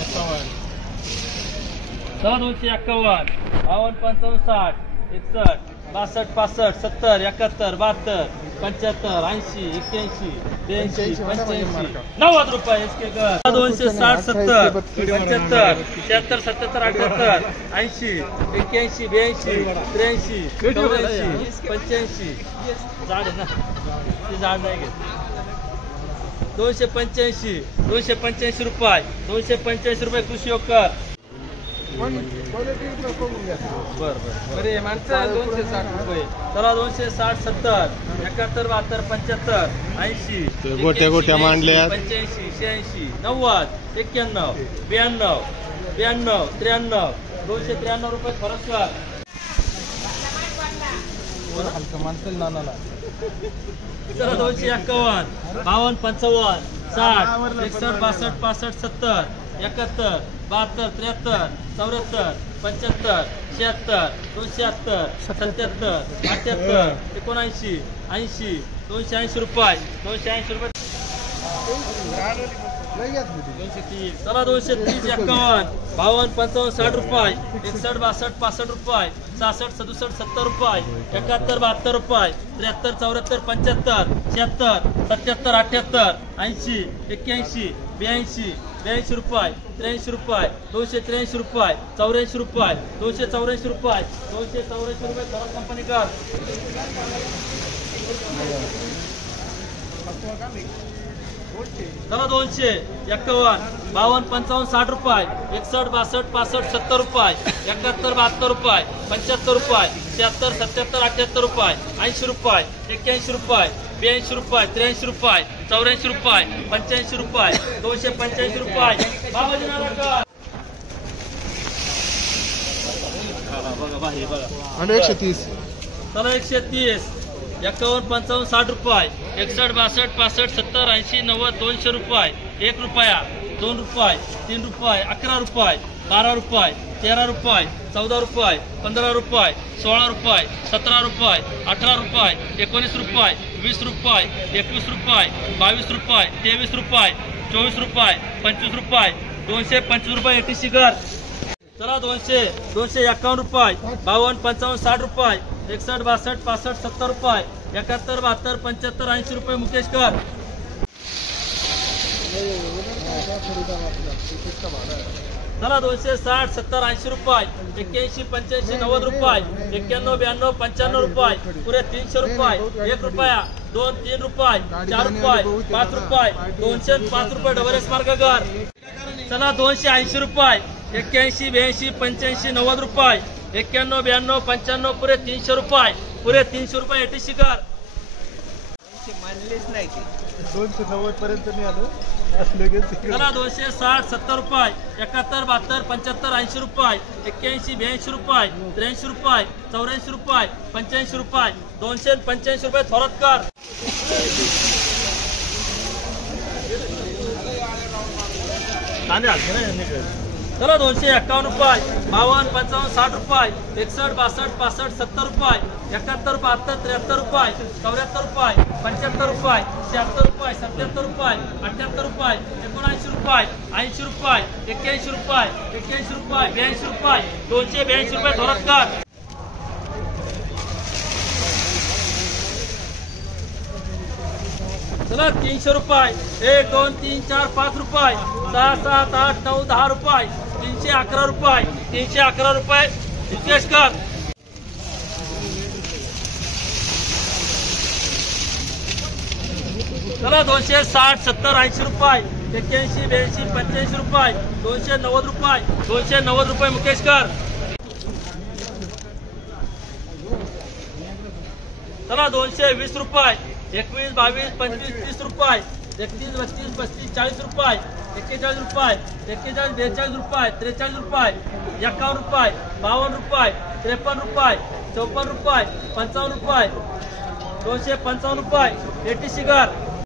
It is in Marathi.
सव्वा 251, 52, 55, 60, 61, 62, 65, 70, 71, 72, 75, 80, 81, 82, 85, 90 रुपये एसके कर. 260, 70, 75, 76, 77, 78, 80, 81, 82, 83, 84, 85. झाड आहे ना ती झाड नाही घेत. 285, 285 रुपये, 285 रुपये कृषी योग कर. बरं माणसं 260 रुपये. चला 260, 70, 71, 72, 75, 80, गोट्या मांडल्या 85, 86, 90, 91, 92, 92, 93, 293 रुपये फरक कर. माणसं नानाला चला 251, 52, 55, 60, 61, 62, 65, 70, 71, 72, 73, 74, 75, 76, 270, 77, 78, 79, 80, 280 रुपये, 280 रुपये. चला 230, 51, 52, 55, 60 रुपये, 61, 62, 65 रुपये, 66, 67, 70 रुपये, 71, 72 रुपये, 73, 74, 75, 76, 77, 78, 80, 81, 82, 82 रुपये, 83 रुपये, 283 रुपये, 84 रुपये, 284 रुपये, 284 रुपये खरं कंपनी कर. चला 251, 52, 55, 60 रुपये, 61, 62, 65, 70 रुपये, 71, 72 रुपये, 75 रुपये, 76, 77, 78 रुपये, 80 रुपये, 81 रुपये, 82 रुपये, 83 रुपये, 84 रुपये, 85 रुपये, 285 रुपये. बाबाजी नारायणकर बघा 130. चला 130, 51, 55, 60 रुपये, 61, 62, 65, 70, 80, 90, 200 रुपये, 1 रुपया, 2 रुपये, 3 रुपये, 11 रुपये, 12 रुपये, 13 रुपये, 14 रुपये, 15 रुपये, 16 रुपये, 17 रुपये, 18 रुपये, 19 रुपये, 20 रुपये, 21 रुपये, 22 रुपये, 23 रुपये, 24 रुपये, 25 रुपये, 225 रुपये एटीसी कर. चला 251 रुपये, 52, 55, 60 रुपये, 61, 62, 65, 70 रुपये, 71, 72, 75, 80 रुपये मुकेश कर. चला 260, 70, 80 रुपये, 81, 85, 90 रुपये, 91, 92, 95 रुपये, पुरे 300 रुपये, 1 रुपया, 2, 3 रुपये, 4 रुपये, 5 रुपये, 205 रुपये डबल एस मार्ग कर. चला 280 रुपये, 81, 82, 85, 90 रुपये, 91, 92, 95, पुरे 300 रुपये, पुरे 300 रुपये एटीसी कर. मानलेच नाही 290 पर्यंत नाही आलो. चला 260, 70 रुपये, 71, 72, 75, 80 रुपये, 81, 82 रुपये, 83 रुपये, 84 रुपये, 85 रुपये, 285 रुपये थोरात कर. चला 251 रुपये, 52, 55, 60 रुपये, 61, 62, 65, 70 रुपये, 71, 72, 73 रुपये, 74 रुपये, 75 रुपये, 76 रुपये, 77 रुपये, 78 रुपये, 79 रुपये, 80 रुपये, 81 रुपये, 81 रुपये, 82 रुपये, 282 रुपये थोरात कर. चला 300 रुपये, 1, 2, 3, 4, 5 रुपये, 6, 7, 8, 9, 10 रुपये, 311 रुपये, 311 रुपये मुकेश कर. चला 260, 70, 80 रुपये, 81, 82, 85 रुपये, 290 रुपये, 290 रुपये मुकेश कर. चला 220 रुपये, 21, 22, 25, 30 रुपये, 31, 32, 35, 40 रुपये, 41 रुपये, 41, 42 रुपये, 43 रुपये, 51 रुपये, 52 रुपये, 53 रुपये, 54 रुपये, 55 रुपये, 255 रुपये एटीसी कर.